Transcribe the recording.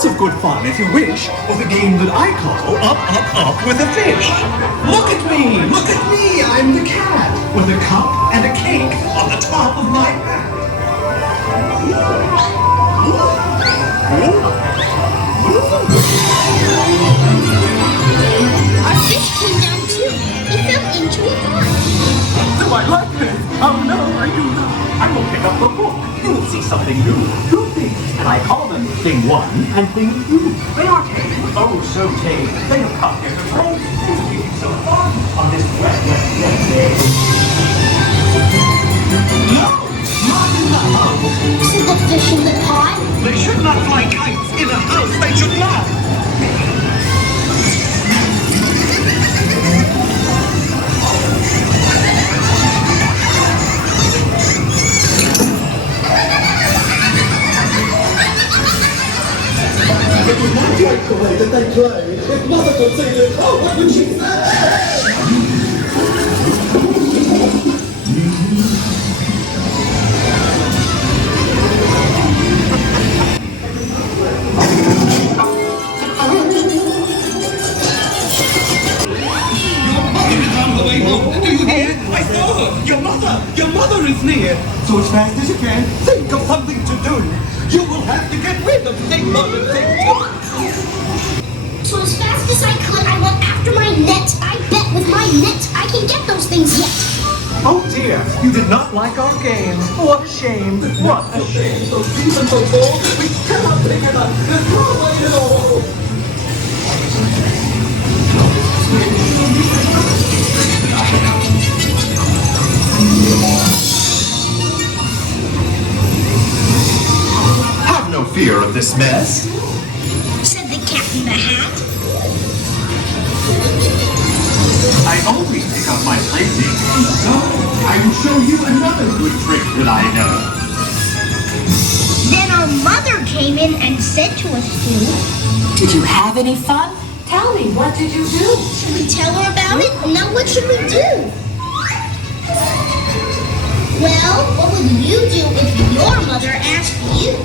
lots of good fun, if you wish, with a game that I call Up, Up, Up with a Fish. Look at me! Look at me! I'm the cat, with a cup and a cake on the top of my back. Our fish came down too. He fell into a pond. Do I like this? Oh no, I do not. I will pick up the book. You will see something new. Two things, and I call them Thing 1 and Thing 2. They are tame. Oh, so tame. They have come here to play. They will give you some fun on this wet day. No! Not in the house! Isn't the fish in the pond? They should not fly kites. In a house, they should not. It was not like the way that they played. If Mother could see this, oh, what would she say? Your mother is on the way home. Do you hear? I saw her. Your mother is near. So as fast as you can, think of something to do. You will have to get rid of Thing 1 and Thing 2. So as fast as I could, I went after my net. I bet with my net I can get those things yet. Oh dear, you did not like our game. What a shame. What a shame. So deep and so bold, we cannot take it up. There's no way at all. Have no fear of this mess. Said the cat in the hat. I always pick up my playthings. So, I will show you another good trick that I know. Then our mother came in and said to us to. Did you have any fun? Tell me, what did you do? Should we tell her about it? Now what should we do? Well, what would you do if your mother asked you?